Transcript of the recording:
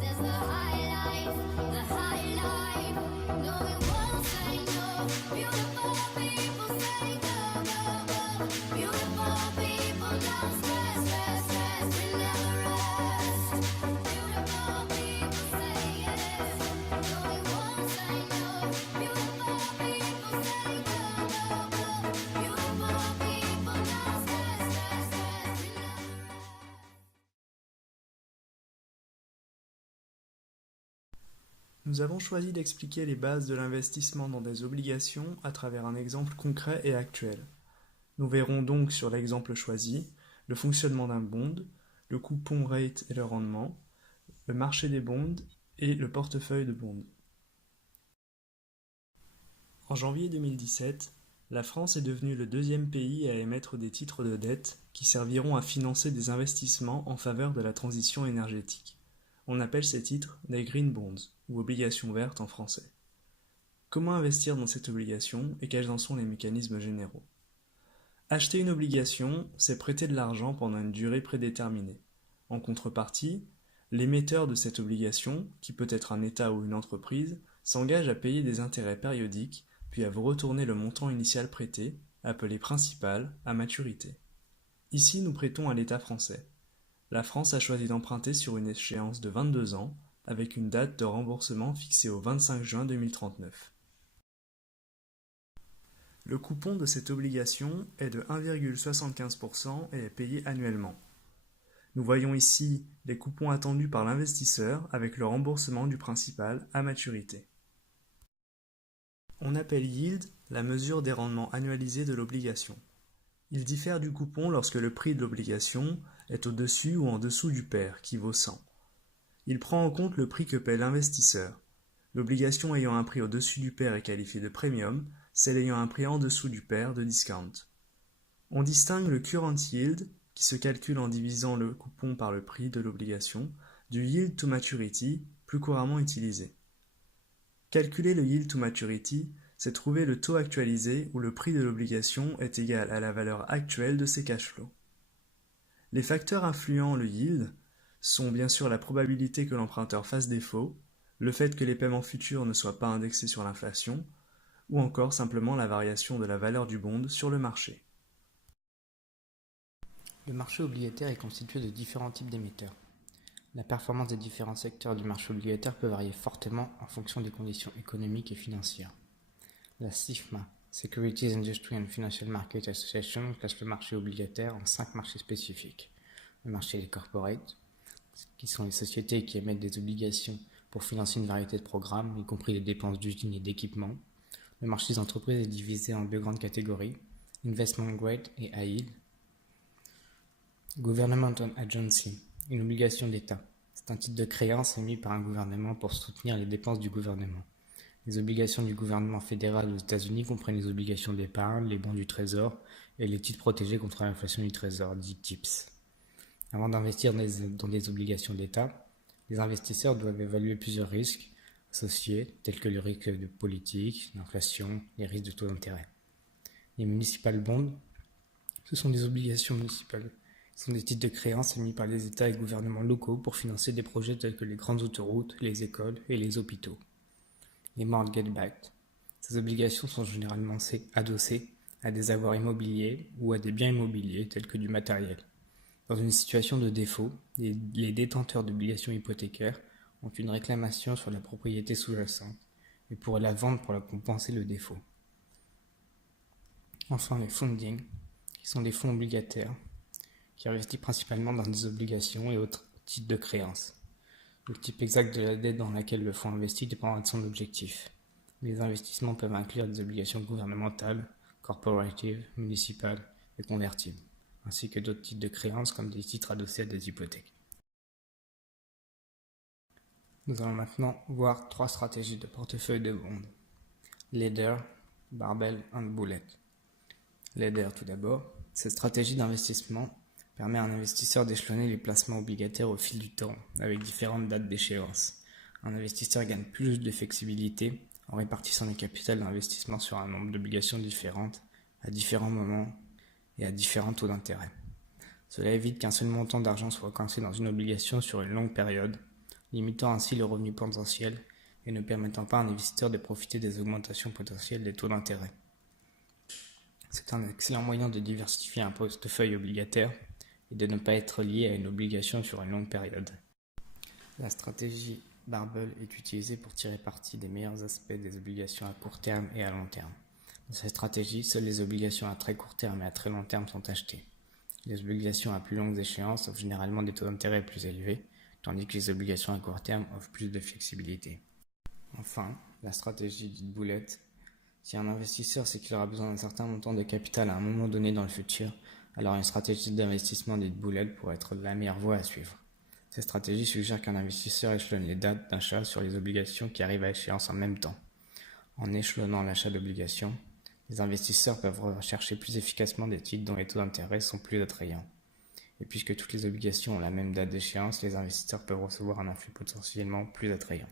Says the high life. No, we won't say no. Beautiful people say go, go, go. Beautiful people don't stress, stress, stress. We never rest. Beautiful people say yes. No, we won't say no. Beautiful people say go, go, go. Beautiful people don't stress, stress, stress. We never rest. Nous avons choisi d'expliquer les bases de l'investissement dans des obligations à travers un exemple concret et actuel. Nous verrons donc sur l'exemple choisi le fonctionnement d'un bond, le coupon rate et le rendement, le marché des bonds et le portefeuille de bonds. En janvier 2017, la France est devenue le deuxième pays à émettre des titres de dette qui serviront à financer des investissements en faveur de la transition énergétique. On appelle ces titres des green bonds, ou obligations vertes en français. Comment investir dans cette obligation et quels en sont les mécanismes généraux? Acheter une obligation, c'est prêter de l'argent pendant une durée prédéterminée. En contrepartie, l'émetteur de cette obligation, qui peut être un État ou une entreprise, s'engage à payer des intérêts périodiques, puis à vous retourner le montant initial prêté, appelé principal, à maturité. Ici, nous prêtons à l'État français. La France a choisi d'emprunter sur une échéance de 22 ans, avec une date de remboursement fixée au 25 juin 2039. Le coupon de cette obligation est de 1,75% et est payé annuellement. Nous voyons ici les coupons attendus par l'investisseur avec le remboursement du principal à maturité. On appelle yield la mesure des rendements annualisés de l'obligation. Il diffère du coupon lorsque le prix de l'obligation est au-dessus ou en dessous du pair, qui vaut 100. Il prend en compte le prix que paie l'investisseur. L'obligation ayant un prix au-dessus du pair est qualifiée de premium, celle ayant un prix en dessous du pair de discount. On distingue le current yield, qui se calcule en divisant le coupon par le prix de l'obligation, du yield to maturity, plus couramment utilisé. Calculer le yield to maturity, c'est trouver le taux actualisé où le prix de l'obligation est égal à la valeur actuelle de ses cash flows. Les facteurs influant le yield sont bien sûr la probabilité que l'emprunteur fasse défaut, le fait que les paiements futurs ne soient pas indexés sur l'inflation, ou encore simplement la variation de la valeur du bond sur le marché. Le marché obligataire est constitué de différents types d'émetteurs. La performance des différents secteurs du marché obligataire peut varier fortement en fonction des conditions économiques et financières. La SIFMA, Securities Industry and Financial Market Association, classe le marché obligataire en 5 marchés spécifiques. Le marché des corporates, qui sont les sociétés qui émettent des obligations pour financer une variété de programmes, y compris les dépenses d'usines et d'équipements. Le marché des entreprises est divisé en 2 grandes catégories, Investment Grade et High Yield. Governmental Agency, une obligation d'État. C'est un titre de créance émis par un gouvernement pour soutenir les dépenses du gouvernement. Les obligations du gouvernement fédéral aux États-Unis comprennent les obligations d'épargne, les bons du Trésor et les titres protégés contre l'inflation du Trésor, dits TIPS. Avant d'investir dans des obligations d'État, les investisseurs doivent évaluer plusieurs risques associés, tels que le risque de politique, l'inflation, les risques de taux d'intérêt. Les municipal bonds, ce sont des obligations municipales. Ce sont des titres de créance émis par les États et gouvernements locaux pour financer des projets tels que les grandes autoroutes, les écoles et les hôpitaux. Les mortgage-backed. Ces obligations sont généralement adossées à des avoirs immobiliers ou à des biens immobiliers tels que du matériel. Dans une situation de défaut, les détenteurs d'obligations hypothécaires ont une réclamation sur la propriété sous-jacente et pourraient la vendre pour compenser le défaut. Enfin, les funding, qui sont des fonds obligataires, qui investissent principalement dans des obligations et autres titres de créance. Le type exact de la dette dans laquelle le fonds investit dépendra de son objectif. Les investissements peuvent inclure des obligations gouvernementales, corporatives, municipales et convertibles, ainsi que d'autres types de créances comme des titres adossés à des hypothèques. Nous allons maintenant voir 3 stratégies de portefeuille de bonds. Ladder, Barbell and Bullet. Ladder tout d'abord. Cette stratégie d'investissement permet à un investisseur d'échelonner les placements obligataires au fil du temps, avec différentes dates d'échéance. Un investisseur gagne plus de flexibilité en répartissant les capitales d'investissement sur un nombre d'obligations différentes, à différents moments et à différents taux d'intérêt. Cela évite qu'un seul montant d'argent soit coincé dans une obligation sur une longue période, limitant ainsi le revenu potentiel et ne permettant pas à un investisseur de profiter des augmentations potentielles des taux d'intérêt. C'est un excellent moyen de diversifier un portefeuille obligataire et de ne pas être lié à une obligation sur une longue période. La stratégie barbell est utilisée pour tirer parti des meilleurs aspects des obligations à court terme et à long terme. Dans cette stratégie, seules les obligations à très court terme et à très long terme sont achetées. Les obligations à plus longues échéances offrent généralement des taux d'intérêt plus élevés, tandis que les obligations à court terme offrent plus de flexibilité. Enfin, la stratégie dite boulette. Si un investisseur sait qu'il aura besoin d'un certain montant de capital à un moment donné dans le futur, alors une stratégie d'investissement dite boulette pourrait être la meilleure voie à suivre. Cette stratégie suggère qu'un investisseur échelonne les dates d'achat sur les obligations qui arrivent à échéance en même temps. En échelonnant l'achat d'obligations, les investisseurs peuvent rechercher plus efficacement des titres dont les taux d'intérêt sont plus attrayants. Et puisque toutes les obligations ont la même date d'échéance, les investisseurs peuvent recevoir un afflux potentiellement plus attrayant.